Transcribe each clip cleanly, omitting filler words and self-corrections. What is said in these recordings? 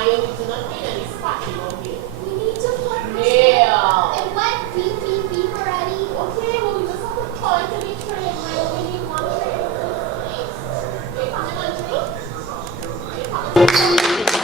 flying, it's not being any scratching on here. We need to put Yeah. and what beep beep beep already. Okay, well we just have to point to the tray. We only need one tray. You coming on three? You coming on three?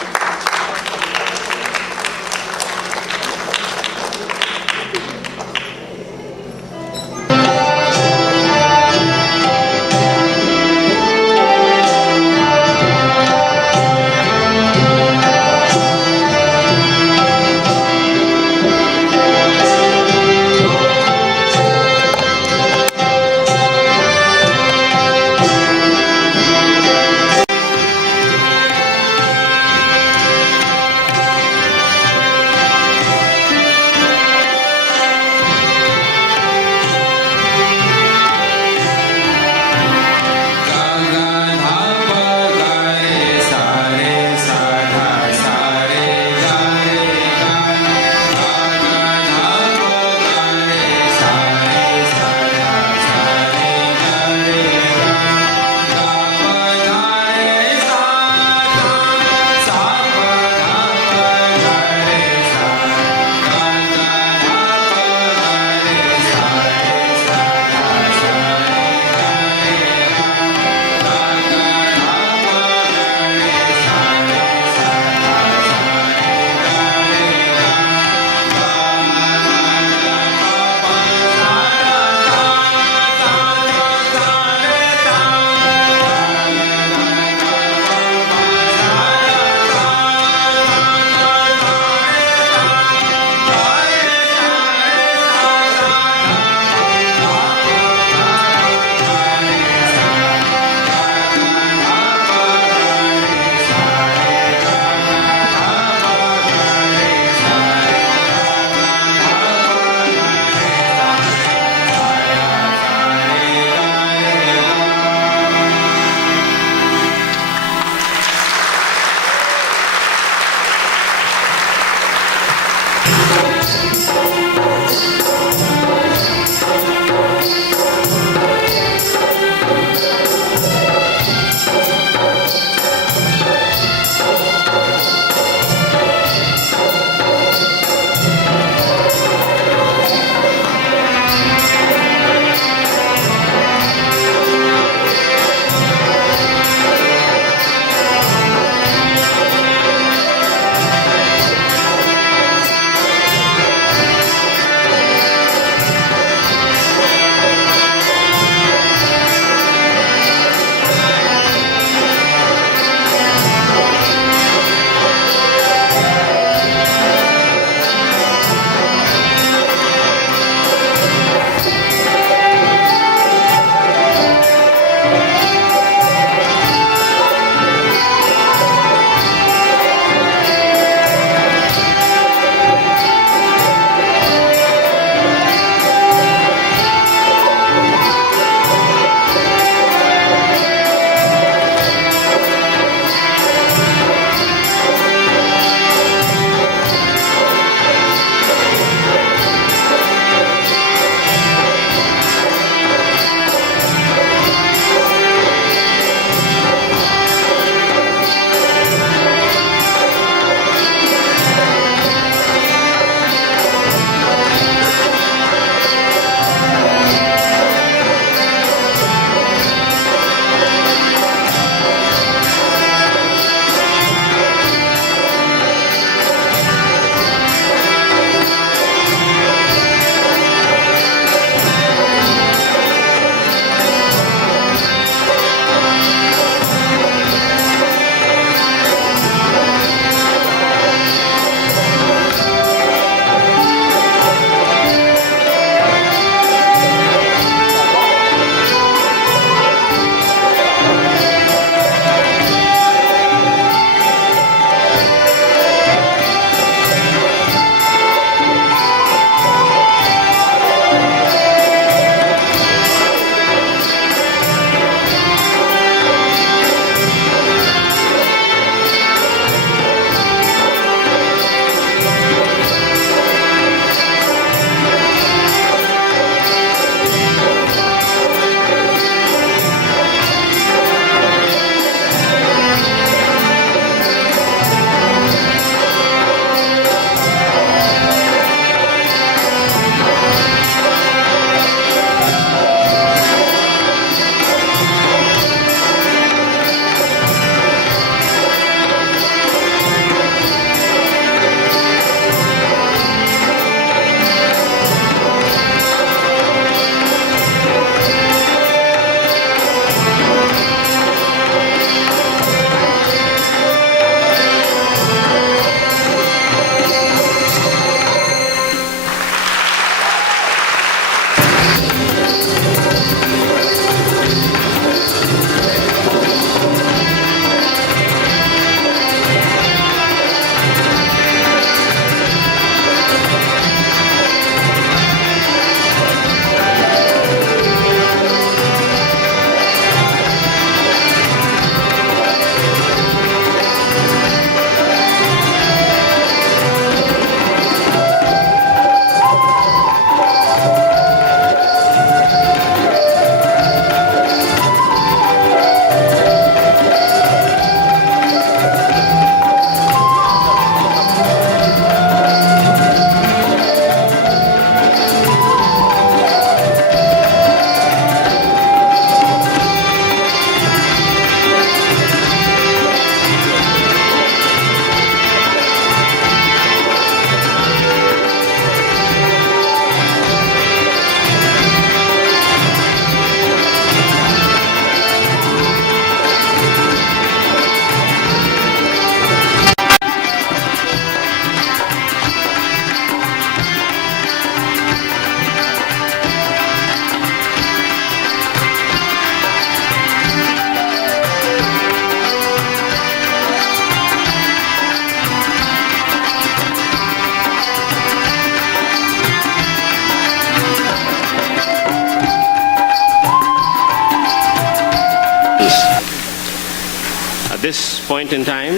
point in time,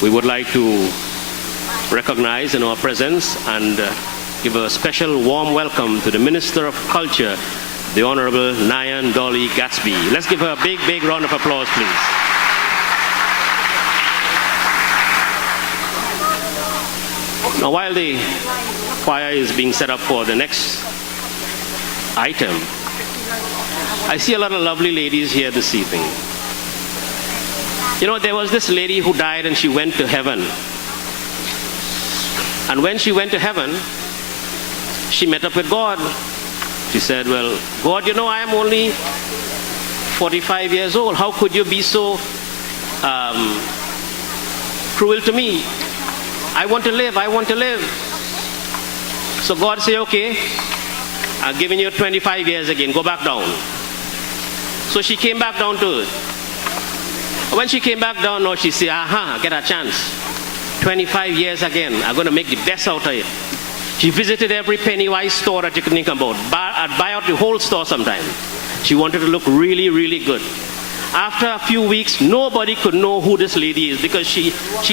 we would like to recognize in our presence and give a special warm welcome to the Minister of Culture, the Honorable Nyan Dolly Gatsby. Let's give her a big, big round of applause, please. Now, while the choir is being set up for the next item, I see a lot of lovely ladies here this evening. You know, there was this lady who died and she went to heaven. And when she went to heaven, she met up with God. She said, well, God, you know, I am only 45 years old. How could you be so cruel to me? I want to live, I want to live. So God said, okay, I'm giving you 25 years again, go back down. So she came back down to earth. When she came back down, now she said, aha, get a chance. 25 years again, I'm going to make the best out of it. She visited every Pennywise store that you could think about. I'd buy out the whole store sometime. She wanted to look really, really good. After a few weeks, nobody could know who this lady is because she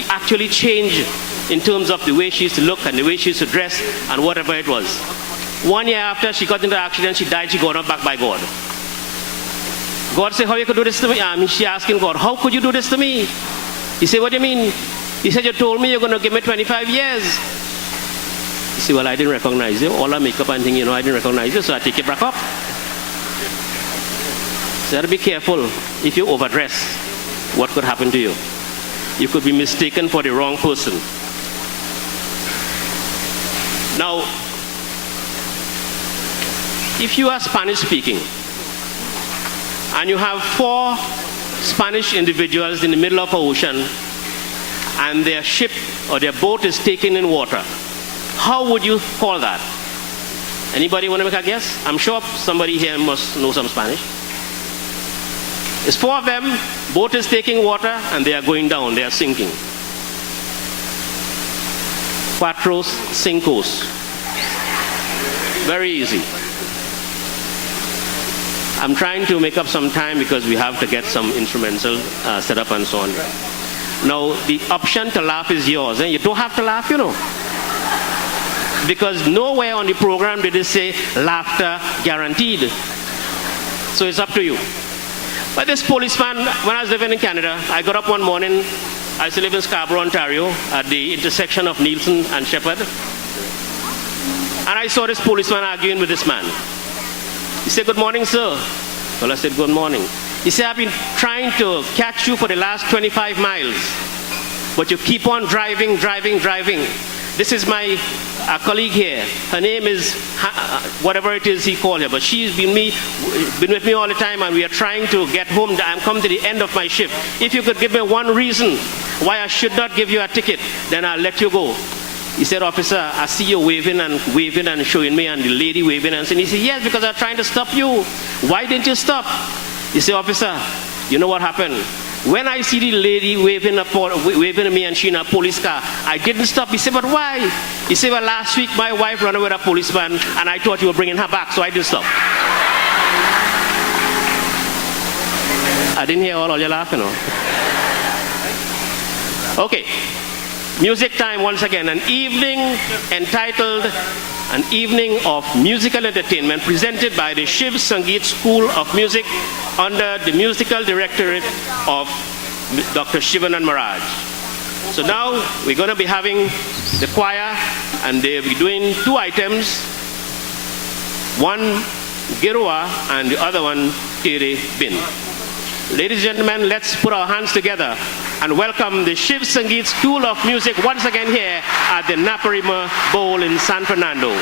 actually changed in terms of the way she used to look and the way she used to dress and whatever it was. 1 year after she got into an accident, she died, she got her back by God. God said, how you could do this to me? She asking God, how could you do this to me? He said, what do you mean? He said, you told me you're going to give me 25 years. He said, well, I didn't recognize you. All that makeup and thing, you know, I didn't recognize you, so I take it back up. So you have to be careful. If you overdress, what could happen to you? You could be mistaken for the wrong person. Now, if you are Spanish speaking, and you have 4 Spanish individuals in the middle of an ocean, and their ship or their boat is taken in water, how would you call that? Anybody want to make a guess? I'm sure somebody here must know some Spanish. It's 4 of them, boat is taking water, and they are going down, they are sinking. Cuatros, cincos. Very easy. I'm trying to make up some time because we have to get some instrumental set up and so on. Now, the option to laugh is yours. You don't have to laugh, you know. Because nowhere on the program did it say laughter guaranteed. So it's up to you. But this policeman, when I was living in Canada, I got up one morning, I used to live in Scarborough, Ontario, at the intersection of Nielsen and Shepherd. And I saw this policeman arguing with this man. He said, good morning, sir. Well, I said, good morning. He said, I've been trying to catch you for the last 25 miles, but you keep on driving. This is my colleague here. Her name is, whatever it is he called her, but she's been with me all the time, and we are trying to get home. I'm come to the end of my shift. If you could give me one reason why I should not give you a ticket, then I'll let you go. He said, officer, I see you waving and showing me, and the lady waving and saying, he said, yes, because I'm trying to stop you. Why didn't you stop? He said, officer, you know what happened? When I see the lady waving at me and she in a police car, I didn't stop. He said, but why? He said, well, last week my wife ran away with a policeman, and I thought you were bringing her back, so I didn't stop. I didn't hear all you laughing, no? Okay. Music time once again, an evening entitled An Evening of Musical Entertainment presented by the Shiv Sangeet School of Music under the musical directorate of Dr. Shivanan Maharaj. So now we're going to be having the choir, and they'll be doing 2 items, one Girwa and the other one Tere Bin. Ladies and gentlemen, let's put our hands together and welcome the Shiv Sangeet School of Music once again here at the Naparima Bowl in San Fernando.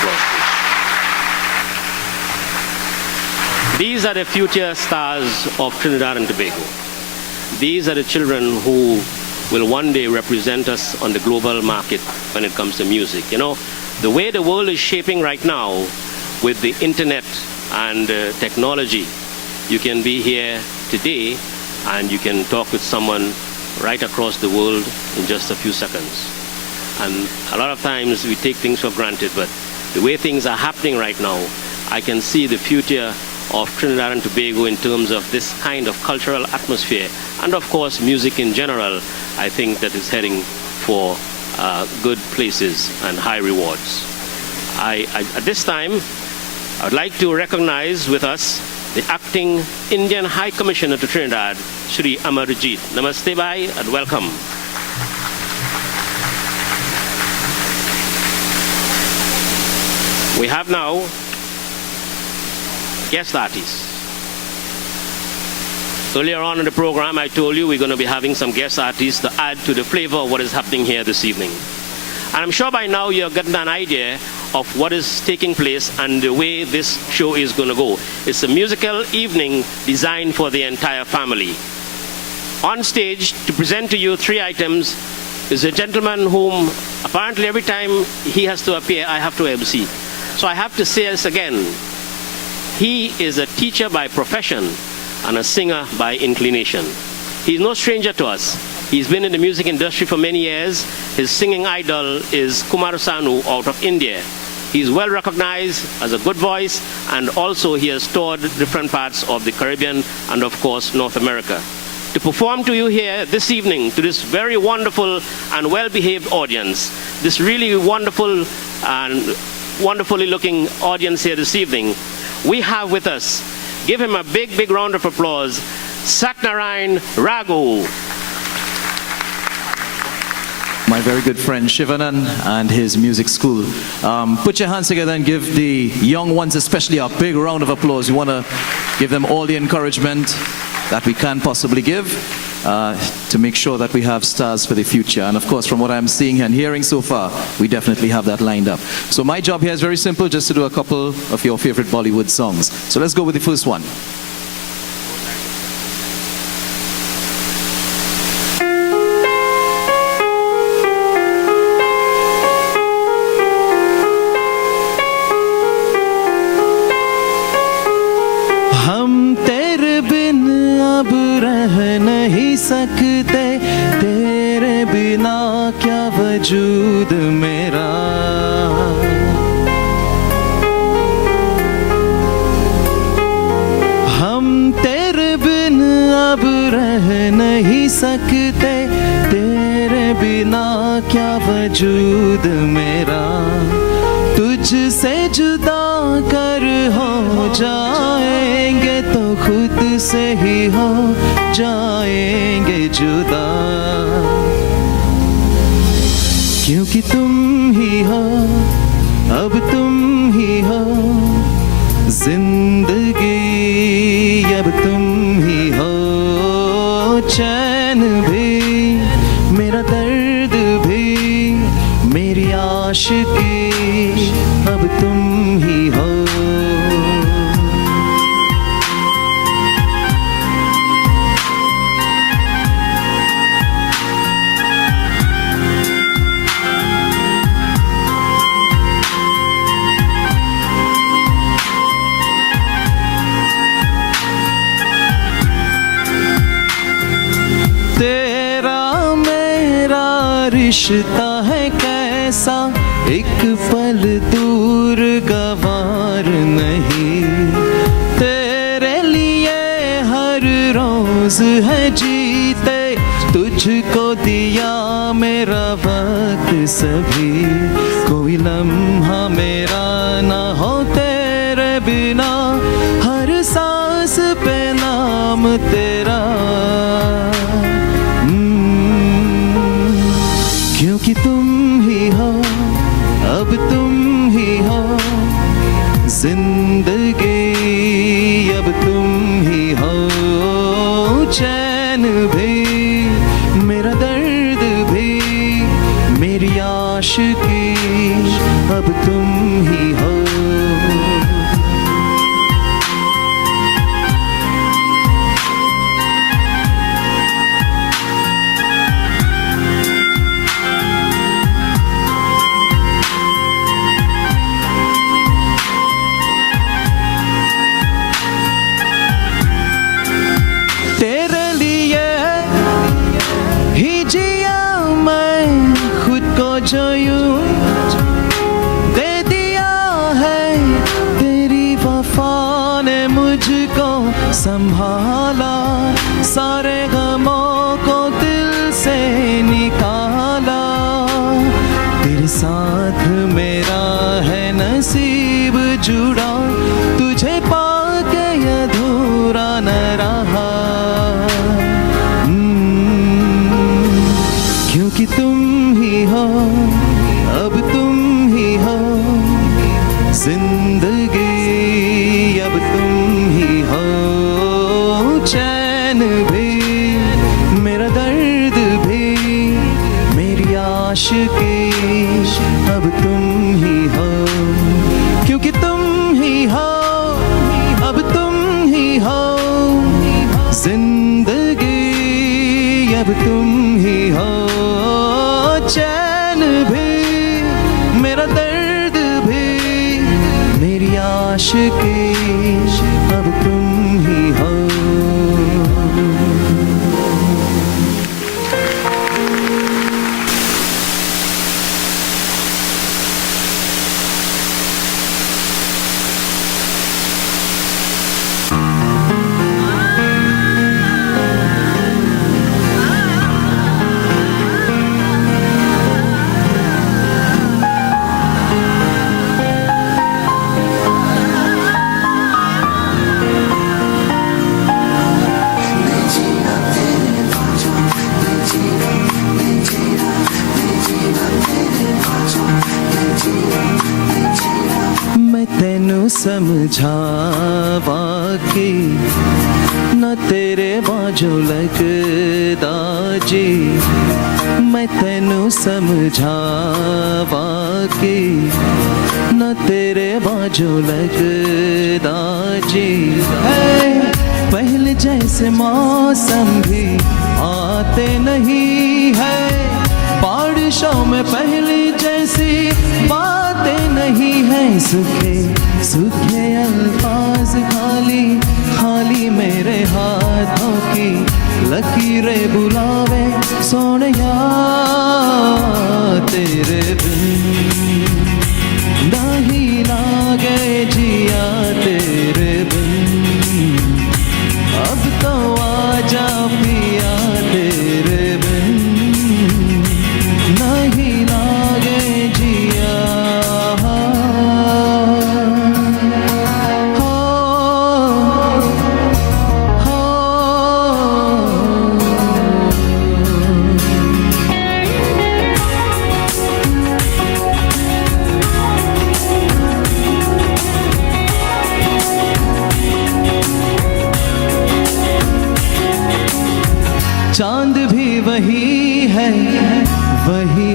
applause, please. These are the future stars of Trinidad and Tobago. These are the children who will one day represent us on the global market when it comes to music. You know, the way the world is shaping right now with the internet and technology, you can be here today and you can talk with someone right across the world in just a few seconds. And a lot of times we take things for granted, but the way things are happening right now, I can see the future of Trinidad and Tobago in terms of this kind of cultural atmosphere. And of course, music in general, I think that is heading for good places and high rewards. At this time, I would like to recognize with us the Acting Indian High Commissioner to Trinidad, Shri Amarjit. Namaste bhai and welcome. We have now guest artists. Earlier on in the program, I told you we're going to be having some guest artists to add to the flavor of what is happening here this evening. And I'm sure by now you're getting an idea of what is taking place and the way this show is going to go. It's a musical evening designed for the entire family. On stage to present to you 3 items is a gentleman whom apparently every time he has to appear, I have to MC. So I have to say this again. He is a teacher by profession and a singer by inclination. He's no stranger to us. He's been in the music industry for many years. His singing idol is Kumar Sanu out of India. He's well recognized as a good voice, and also he has toured different parts of the Caribbean and of course North America. To perform to you here this evening, to this very wonderful and well-behaved audience, this really wonderful and wonderfully looking audience here this evening, we have with us, give him a big, big round of applause, Satnarayan Raghu. My very good friend Shivanan and his music school. Put your hands together and give the young ones especially a big round of applause. We want to give them all the encouragement that we can possibly give to make sure that we have stars for the future. And of course, from what I'm seeing and hearing so far, we definitely have that lined up. So my job here is very simple, just to do a couple of your favorite Bollywood songs. So let's go with the first one. सकते तेरे बिना क्या वजूद मेरा हम तेरे बिन अब रह नहीं सकते तेरे बिना क्या वजूद मेरा तुझसे जुदा कर हो जाएंगे तो खुद से ही हो जाएंगे जुदा क्योंकि तुम ही हो अब तुम ही हो जिंदगी अब तुम ही हो चैन भी मेरा दर्द भी मेरी आशिकी अब तुम ही हो रिश्ता है कैसा एक पल दूर गवार नहीं तेरे लिए हर रोज है जीते तुझको दिया मेरा वक्त सभी कोई लम्हा मेरा ना हो तेरे बिना हर सांस पे नाम तेरा क्योंकि तुम ही हो अब तुम ही हो जिंदगी अब तुम ही हो चैन भी मेरा दर्द भी मेरी आशिकी अब तुम ही हो जो यूं दे दिया है, तेरी वफा ने मुझको संभाला, सारे गमों को दिल से निकाला। तेरे साथ मेरा है नसीब जुड़ा, तुझे पाके अधूरा न रहा। क्योंकि तुम ही हो, अब तुम ही हो जिंदगी, अब तुम ही हो चैन भी, मेरा दर्द भी, मेरी आशिकी, अब तुम ही हो। क्योंकि तुम ही हो, अब तुम ही हो जिंदगी, अब तुम ही हो चैन भी, मेरा दर्द भी, मेरी आशिकी, अब तुम ही हो। मैं तेनू समझावा कि न तेरे बाजू लगदा जी, मैं तेनू समझावा कि न तेरे बाजू लगदा जी। पहले जैसे मौसम भी आते नहीं है, बारिशों में पहले जैसी बातें नहीं है। सूखे सूखे अल्फाज खाली खाली मेरे हाथों की लकीरें बुलावे सोनिया, तेरे बिन नहीं लागे जिया, तेरे बिन अब तो आजा पिया, तेरे बिन नहीं लागे जिया। चांद भी वही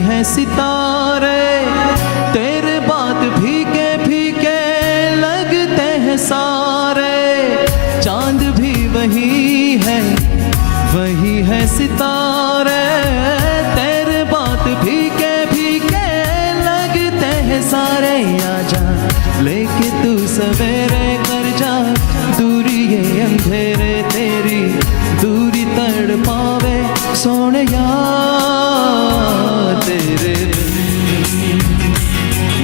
है सितारे, तेरे बात फीके फीके लगते हैं सारे। चांद भी वही है सितारे, तेरे बात फीके फीके लगते हैं सारे। आजा लेके तू सवेरे कर जा, दूरी ये अंधेरे तेरी दूरी तड़ पावे सोनिया, तेरे बिन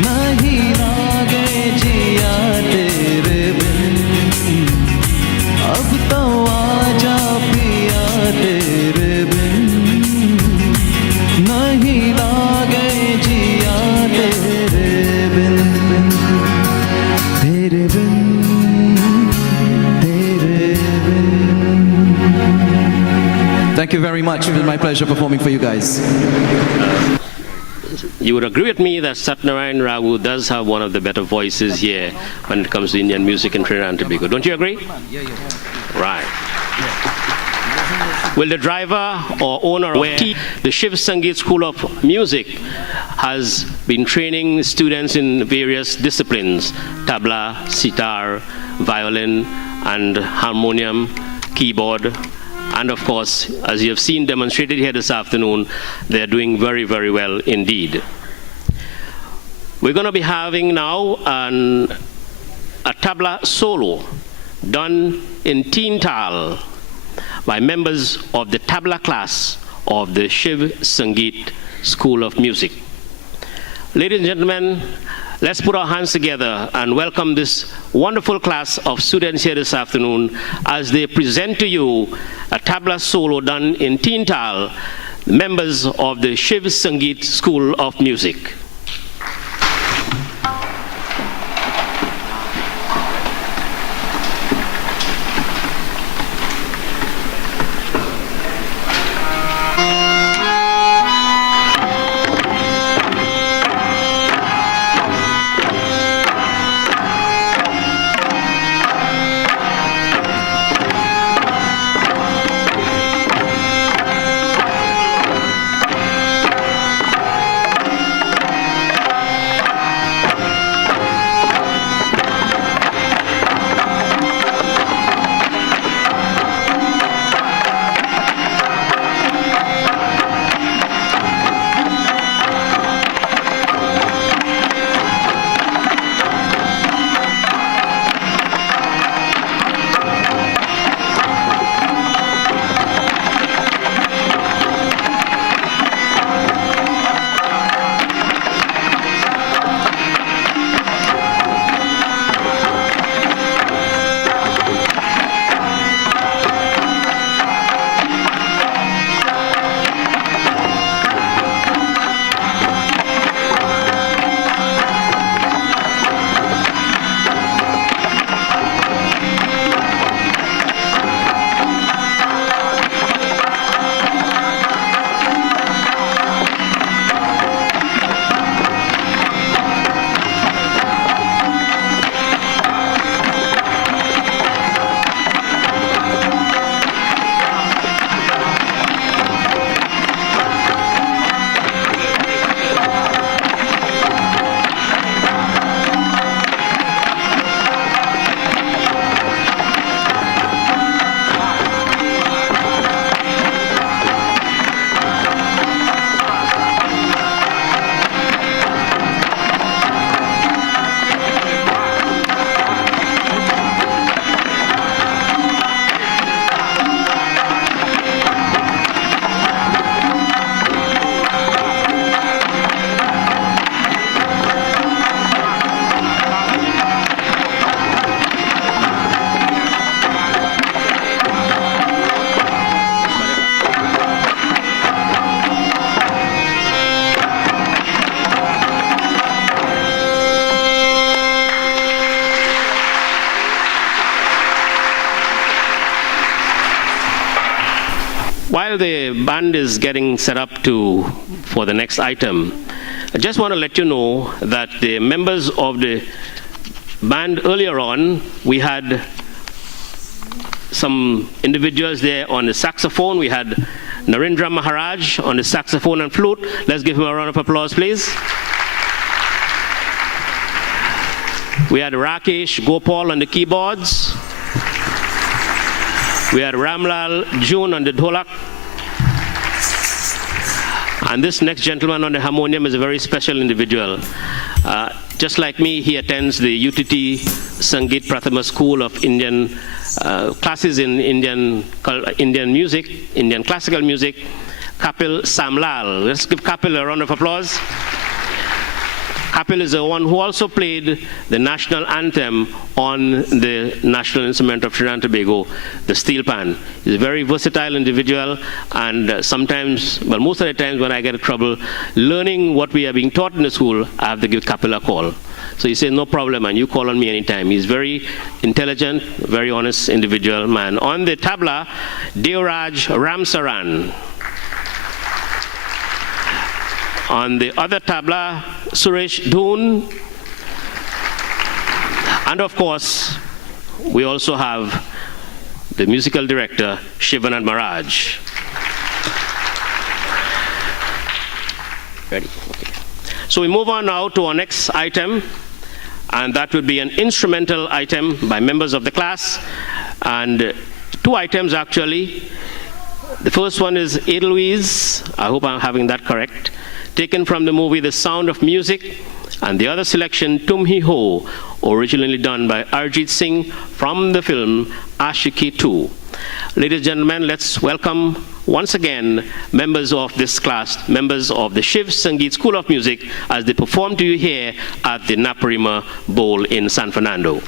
नहीं लागे जिया, तेरे बिन अब तो आजा पिया, तेरे बिन नहीं लागे जिया, तेरे बिन, तेरे बिन, तेरे बिन। Thank you very much. It was my pleasure performing for you guys. You would agree with me that Satnarayan Rao does have one of the better voices here when it comes to Indian music in Trinidad and Tobago. Don't you agree? Right. Will the driver or owner of the Shiv Sangeet School of Music has been training students in various disciplines, tabla, sitar, violin, and harmonium, keyboard, and of course, as you have seen demonstrated here this afternoon, they are doing very, very well indeed. We're going to be having now a tabla solo done in teen tal by members of the tabla class of the Shiv Sangeet School of Music. Ladies and gentlemen, let's put our hands together and welcome this wonderful class of students here this afternoon as they present to you a tabla solo done in teen tal, members of the Shiv Sangeet School of Music. While the band is getting set up for the next item, I just want to let you know that the members of the band earlier on, we had some individuals there on the saxophone. We had Narendra Maharaj on the saxophone and flute. Let's give him a round of applause, please. We had Rakesh Gopal on the keyboards. We had Ramlal June on the dholak. And this next gentleman on the harmonium is a very special individual. Just like me, he attends the UTT Sangeet Prathama School of Indian classes in Indian music, Indian classical music. Kapil Samlal. Let's give Kapil a round of applause. Kapil is the one who also played the national anthem on the national instrument of Trinidad and Tobago, the steel pan. He's a very versatile individual, and sometimes, well, most of the times when I get in trouble learning what we are being taught in the school, I have to give Kapil a call. So he says, no problem, man, you call on me anytime. He's very intelligent, very honest individual man. On the tabla, Devraj Ramsaran. On the other tabla, Suresh Dhoon. And of course, we also have the musical director, Shivanand Maharaj. Ready? Okay. So we move on now to our next item, and that would be an instrumental item by members of the class. And two items actually. The first one is Edelweiss, I hope I'm having that correct, taken from the movie The Sound of Music, and the other selection, Tum Hi Ho, originally done by Arjit Singh from the film Ashiki 2. Ladies and gentlemen, let's welcome once again members of this class, members of the Shiv Sangeet School of Music, as they perform to you here at the Naparima Bowl in San Fernando.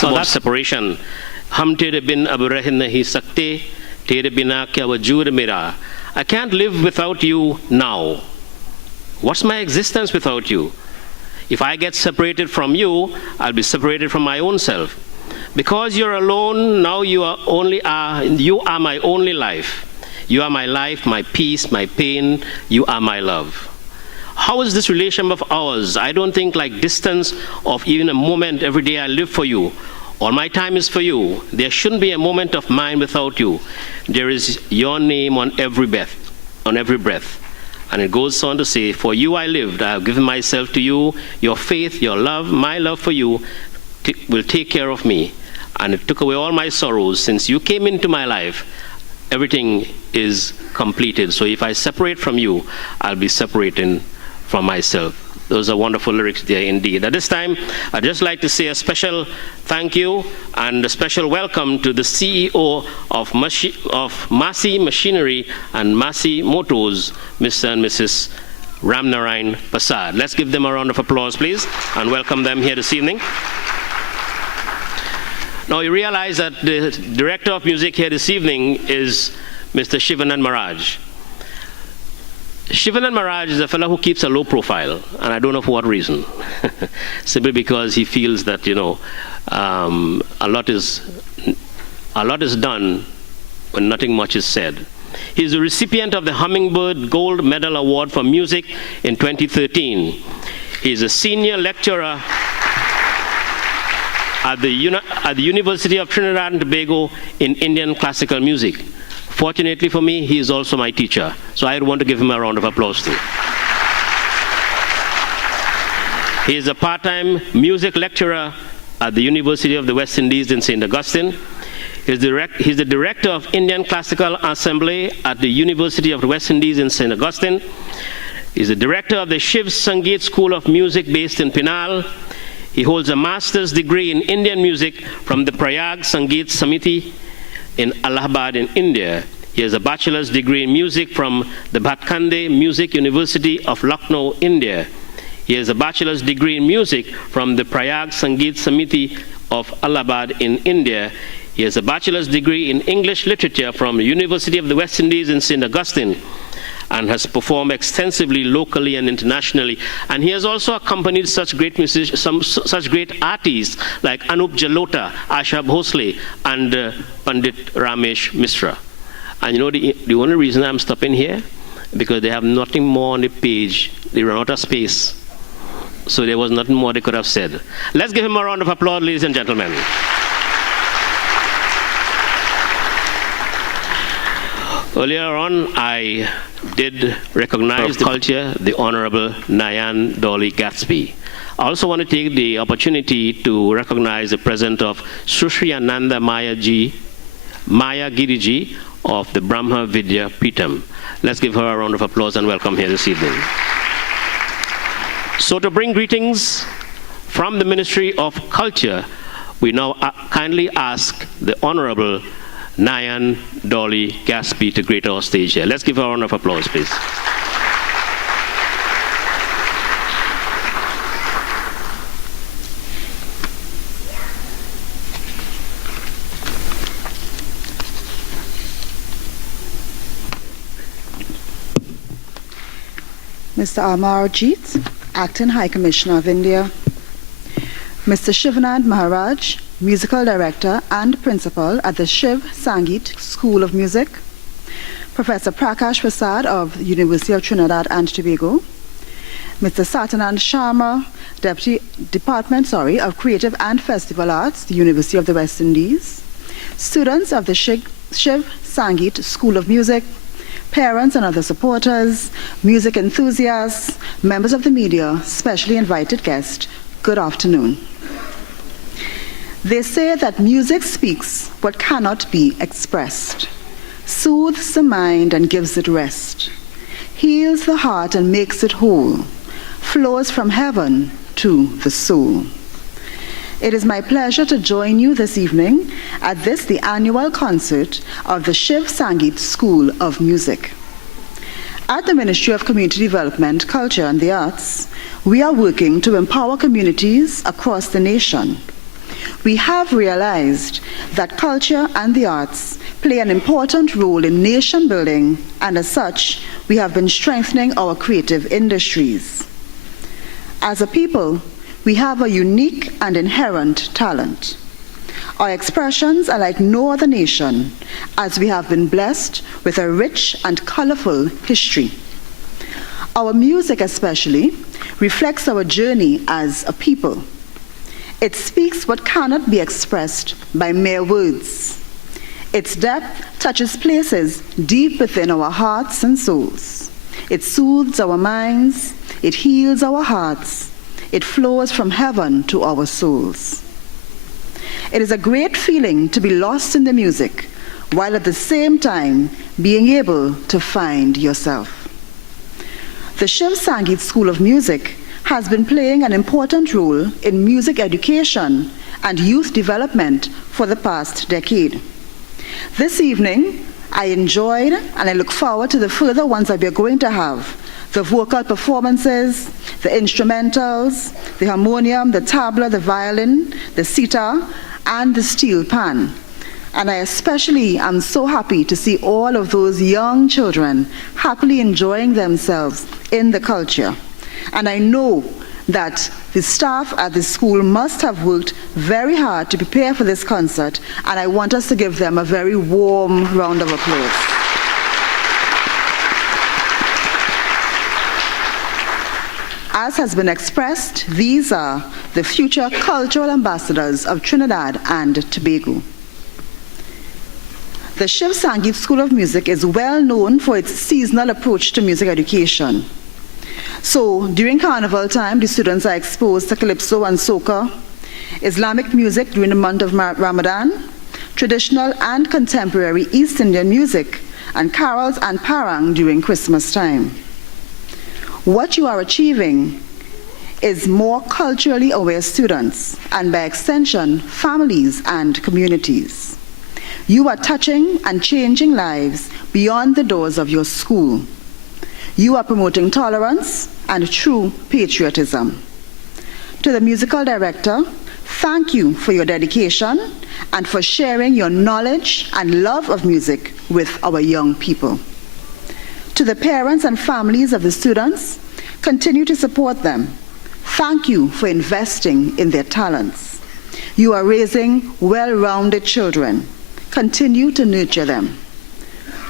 talks about separation. Hum tere bin ab reh nahi sakte, tere bina kya wajood mera. I can't live without you now. What's my existence without you? If I get separated from you, I'll be separated from my own self. Because you're alone, now you are my only life. You are my life, my peace, my pain. You are my love. How is this relation of ours? I don't think like distance of even a moment every day I live for you. All my time is for you. There shouldn't be a moment of mine without you. There is your name on every breath. And it goes on to say, for you I lived, I have given myself to you. Your faith, your love, my love for you will take care of me. And it took away all my sorrows. Since you came into my life, everything is completed. So if I separate from you, I'll be separating from myself. Those are wonderful lyrics there indeed. At this time, I'd just like to say a special thank you and a special welcome to the CEO of Massey Machinery and Massey Motors, Mr. and Mrs. Ramnarayan Prasad. Let's give them a round of applause, please, and welcome them here this evening. Now, you realize that the director of music here this evening is Mr. Shivanand Maharaj. Shivanand Maharaj is a fellow who keeps a low profile, and I don't know for what reason. Simply because he feels that, a lot is done when nothing much is said. He is the recipient of the Hummingbird Gold Medal Award for Music in 2013. He is a senior lecturer at the University of Trinidad and Tobago in Indian classical music. Fortunately for me, he is also my teacher, so I want to give him a round of applause too. He is a part-time music lecturer at the University of the West Indies in St. Augustine. He's the director of Indian Classical Ensemble at the University of the West Indies in St. Augustine. He's the director of the Shiv Sangeet School of Music based in Pinal. He holds a master's degree in Indian music from the Prayag Sangeet Samiti in Allahabad in India. He has a bachelor's degree in music from the Bhatkande Music University of Lucknow, India. He has a bachelor's degree in music from the Prayag Sangeet Samiti of Allahabad in India. He has a bachelor's degree in English literature from the University of the West Indies in St. Augustine, and has performed extensively locally and internationally. And he has also accompanied such great such great artists like Anup Jalota, Asha Bhosle, and Pandit Ramesh Misra. And the only reason I'm stopping here, because they have nothing more on the page. They ran out of space. So there was nothing more they could have said. Let's give him a round of applause, ladies and gentlemen. Earlier on, I did recognize the culture, the Honorable Nayan Dolly Gatsby. I also want to take the opportunity to recognize the presence of Sushri Ananda Maya Giriji of the Brahma Vidya Pitam. Let's give her a round of applause and welcome here this evening. So to bring greetings from the Ministry of Culture, we now kindly ask the Honorable Nayan Dolly Gatsby to greet our stage here. Let's give her a round of applause, please. Mr. Amarjit, Acting High Commissioner of India, Mr. Shivanand Maharaj, Musical Director and Principal at the Shiv Sangeet School of Music, Professor Prakash Prasad of the University of Trinidad and Tobago, Mr. Satanand Sharma, Deputy Department of Creative and Festival Arts, the University of the West Indies, students of the Shiv Sangeet School of Music, parents and other supporters, music enthusiasts, members of the media, specially invited guests, good afternoon. They say that music speaks what cannot be expressed, soothes the mind and gives it rest, heals the heart and makes it whole, flows from heaven to the soul. It is my pleasure to join you this evening at the annual concert of the Shiv Sangeet School of Music. At the Ministry of Community Development, Culture and the Arts, we are working to empower communities across the nation. we have realized that culture and the arts play an important role in nation building, and as such, we have been strengthening our creative industries. As a people, we have a unique and inherent talent. Our expressions are like no other nation, as we have been blessed with a rich and colorful history. Our music especially reflects our journey as a people. It speaks what cannot be expressed by mere words. Its depth touches places deep within our hearts and souls. It soothes our minds, it heals our hearts, it flows from heaven to our souls. It is a great feeling to be lost in the music, while at the same time being able to find yourself. The Shiv Sangeet School of Music has been playing an important role in music education and youth development for the past decade. This evening, I enjoyed and I look forward to the further ones that we are going to have. The vocal performances, the instrumentals, the harmonium, the tabla, the violin, the sitar, and the steel pan. And I especially am so happy to see all of those young children happily enjoying themselves in the culture. And I know that the staff at the school must have worked very hard to prepare for this concert, and I want us to give them a very warm round of applause. As has been expressed, these are the future cultural ambassadors of Trinidad and Tobago. The Shiv Sangeet School of Music is well known for its seasonal approach to music education. So during carnival time, the students are exposed to calypso and soca, Islamic music during the month of Ramadan, traditional and contemporary East Indian music, and carols and parang during Christmas time. What you are achieving is more culturally aware students, and by extension, families and communities. You are touching and changing lives beyond the doors of your school. You are promoting tolerance and true patriotism. To the musical director, thank you for your dedication and for sharing your knowledge and love of music with our young people. To the parents and families of the students, continue to support them. Thank you for investing in their talents. You are raising well-rounded children. Continue to nurture them.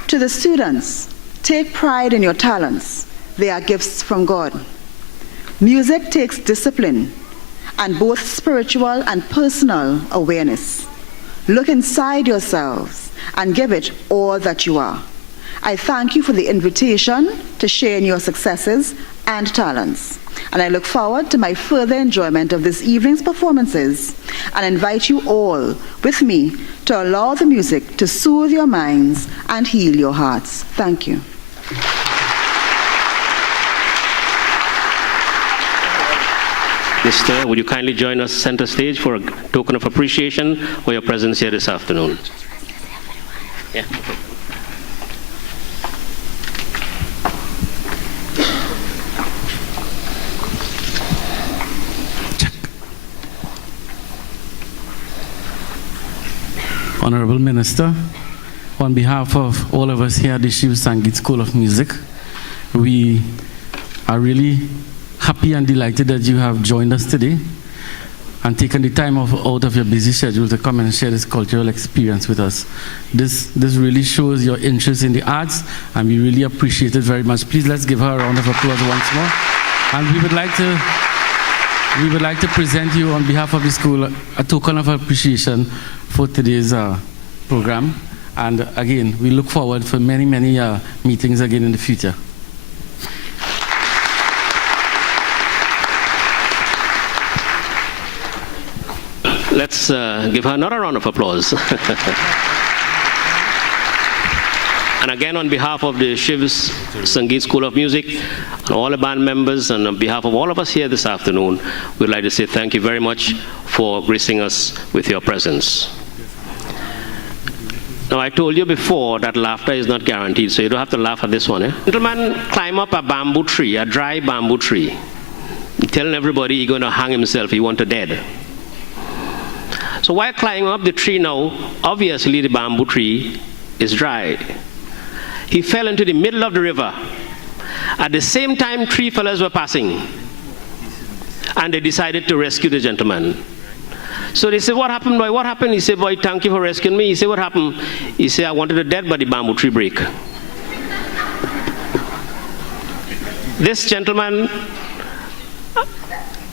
To the students, take pride in your talents. They are gifts from God. Music takes discipline and both spiritual and personal awareness. Look inside yourselves and give it all that you are. I thank you for the invitation to share in your successes and talents. And I look forward to my further enjoyment of this evening's performances and invite you all with me to allow the music to soothe your minds and heal your hearts. Thank you. Mr. Would you kindly join us center stage for a token of appreciation for your presence here this afternoon? Yeah. Honorable Minister, on behalf of all of us here at the Shiv Sangeet School of Music, we are really happy and delighted that you have joined us today and taken the time out of your busy schedule to come and share this cultural experience with us. This really shows your interest in the arts, and we really appreciate it very much. Please let's give her a round of applause once more. And we would like to present you on behalf of the school a token of appreciation for today's program. And again, we look forward for many meetings again in the future. Let's give her another round of applause. And again, on behalf of the Shiv Sangeet School of Music, and all the band members, and on behalf of all of us here this afternoon, we'd like to say thank you very much for gracing us with your presence. Now, I told you before that laughter is not guaranteed, so you don't have to laugh at this one. Gentleman climb up a bamboo tree, a dry bamboo tree, telling everybody he's going to hang himself, he wants to dead. So So while climbing up the tree now, obviously the bamboo tree is dry. He fell into the middle of the river. At the same time, 3 fellows were passing, and they decided to rescue the gentleman. So they said, what happened, boy? What happened? He said, boy, thank you for rescuing me. He said, what happened? He said, I wanted to dead, but the bamboo tree break. This gentleman,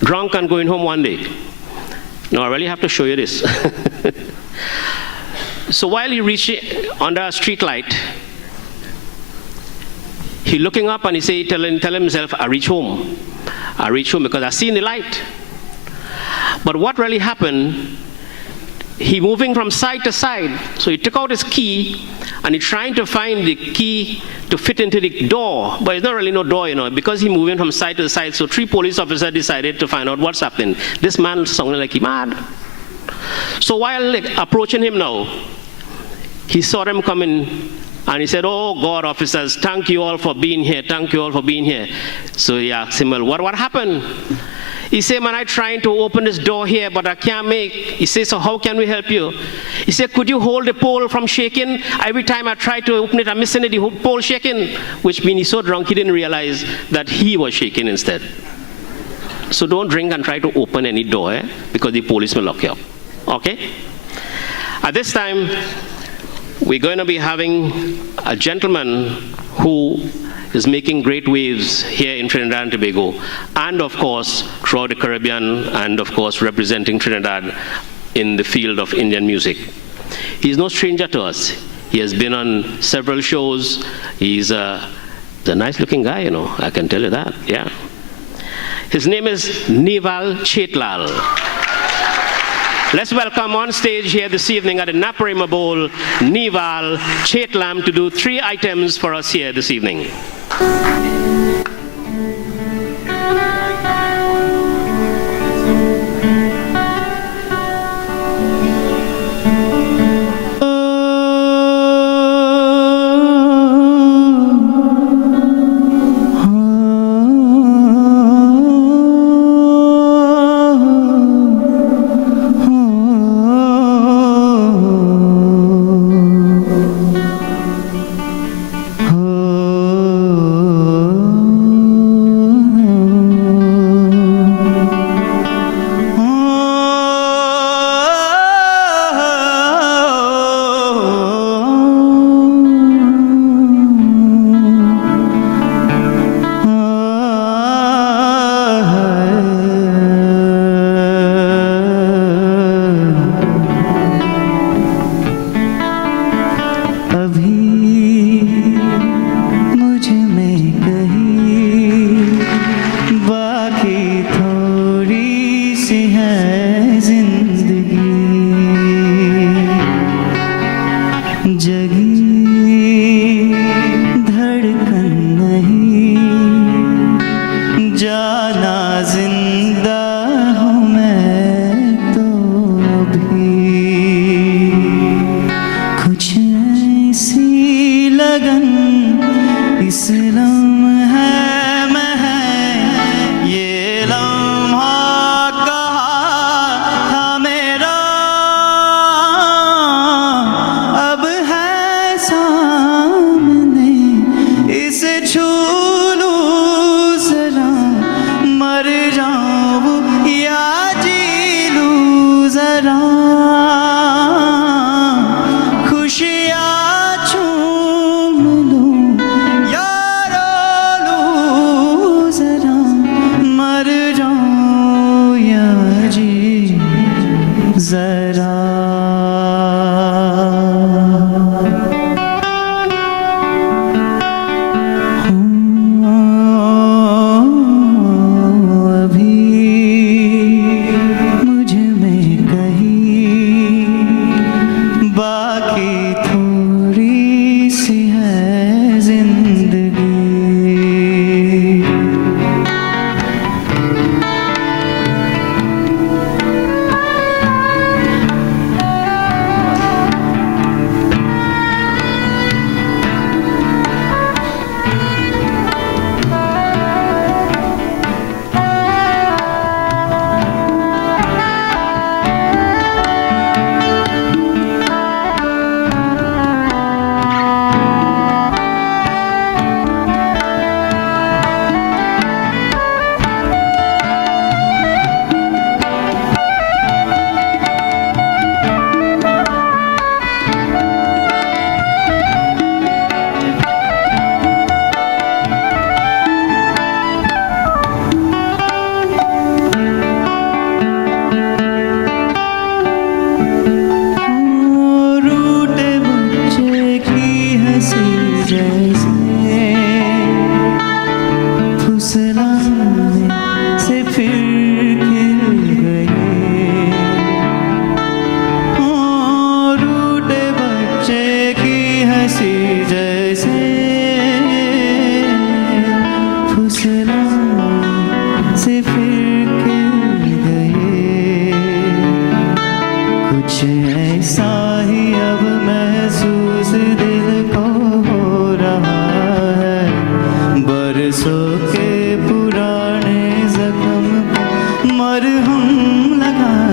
drunk and going home one day. Now, I really have to show you this. So while he reached under a street light, he looking up and he say, tell himself, I reach home. I reach home because I seen the light. But what really happened, he moving from side to side. So he took out his key and he trying to find the key to fit into the door. But it's not really no door, you know, because he moving from side to side. So 3 police officers decided to find out what's happening. This man sounded like he mad. So while approaching him now, he saw them coming and he said, oh God, officers, thank you all for being here. Thank you all for being here. So he asked him, well, what happened? He said, man, I'm trying to open this door here, but I can't make. He said, so how can we help you? He said, could you hold the pole from shaking? Every time I try to open it, I'm missing it, the pole shaking. Which means he's so drunk, he didn't realize that he was shaking instead. So don't drink and try to open any door, because the police will lock you up. Okay? At this time, we're going to be having a gentleman who is making great waves here in Trinidad and Tobago, and of course throughout the Caribbean, and of course representing Trinidad in the field of Indian music. He's no stranger to us. He has been on several shows. He's a nice looking guy, you know, I can tell you that, yeah. His name is Nival Chetlal. Let's welcome on stage here this evening at the Naparima Bowl, Nival Chetlam, to do 3 items for us here this evening. Oh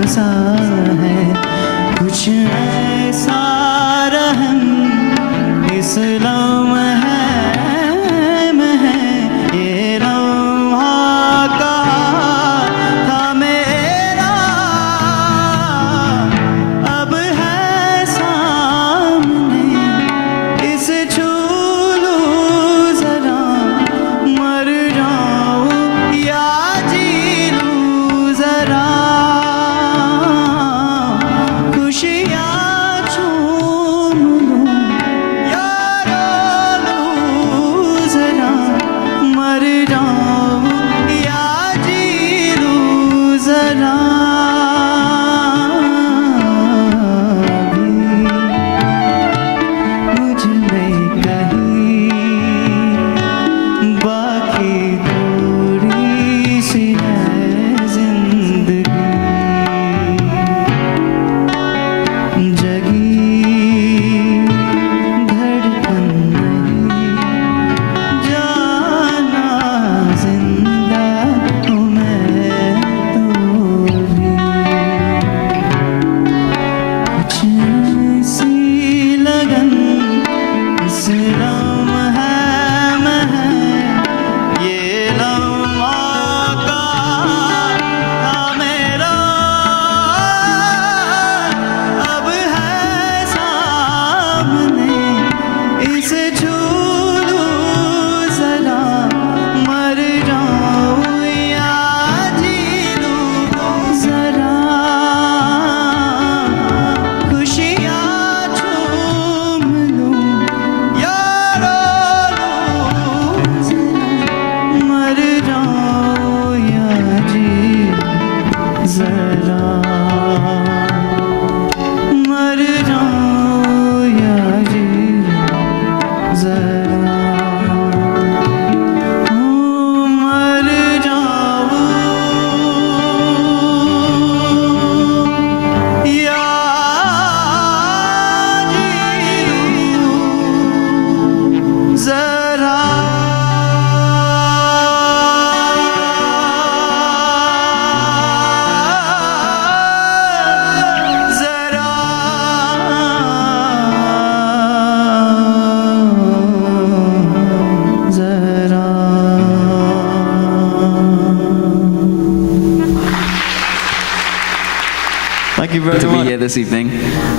सा है, कुछ ऐसा रहम इस लम्हे में है। ये लम्हा कहा था मेरा, अब है सामने, इसे छू लूं जरा, मर जाऊं या जी लूं जरा, खुशियाँ चूम लूं या रो लूं जरा, मर जाऊं या जी लूं जरा। मुझ में कहीं बाकी थोड़ी सी है जिंदगी, जगी धड़कन नहीं, जाना जिंदा हूँ मैं तो भी। कुछ ऐसी लगन इस लम्हे में है, ये लम्हा कहा था मेरा, अब है सामने, इसे छू लूं जरा, मर जाऊं या जी लूं जरा, खुशियाँ चूम लूं या रो लूं जरा, मर जाऊं या जी जरा, मर जाऊं या जी जरा, मर जाऊं या जी लूं जरा। Thank you very much. To be here this evening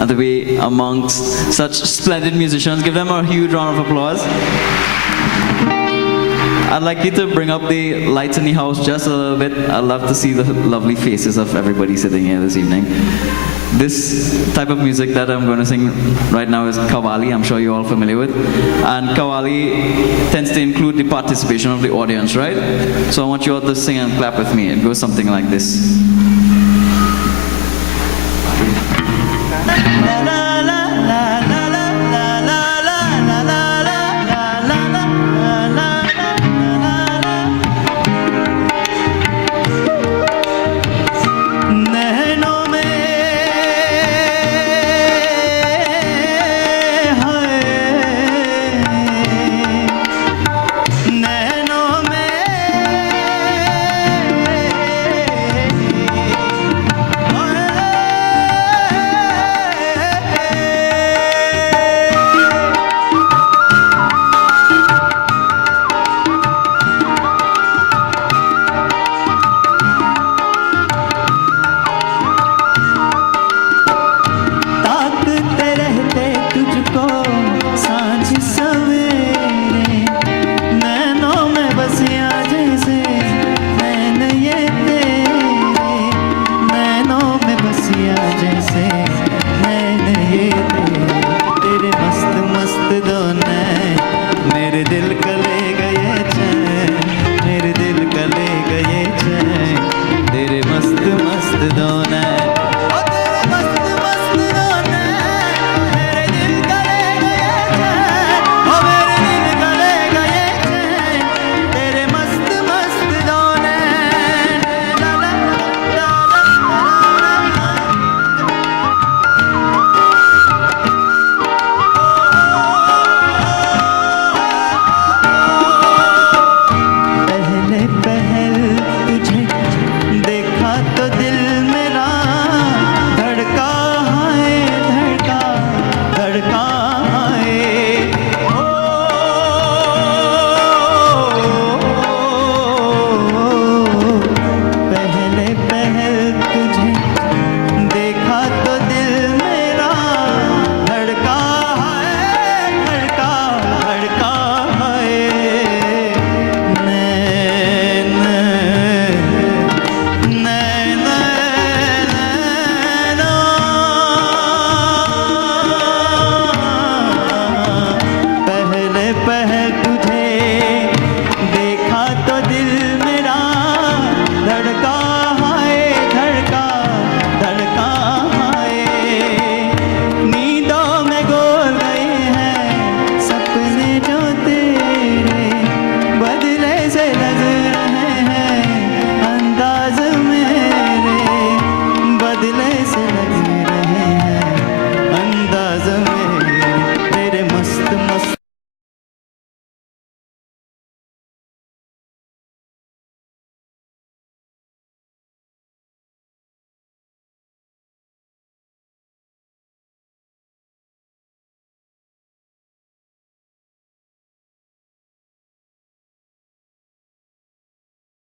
and to be amongst such splendid musicians. Give them a huge round of applause. I'd like you to bring up the lights in the house just a little bit. I'd love to see the lovely faces of everybody sitting here this evening. This type of music that I'm going to sing right now is Qawwali. I'm sure you're all familiar with. And Qawwali tends to include the participation of the audience, right? So I want you all to sing and clap with me. It goes something like this. La, la,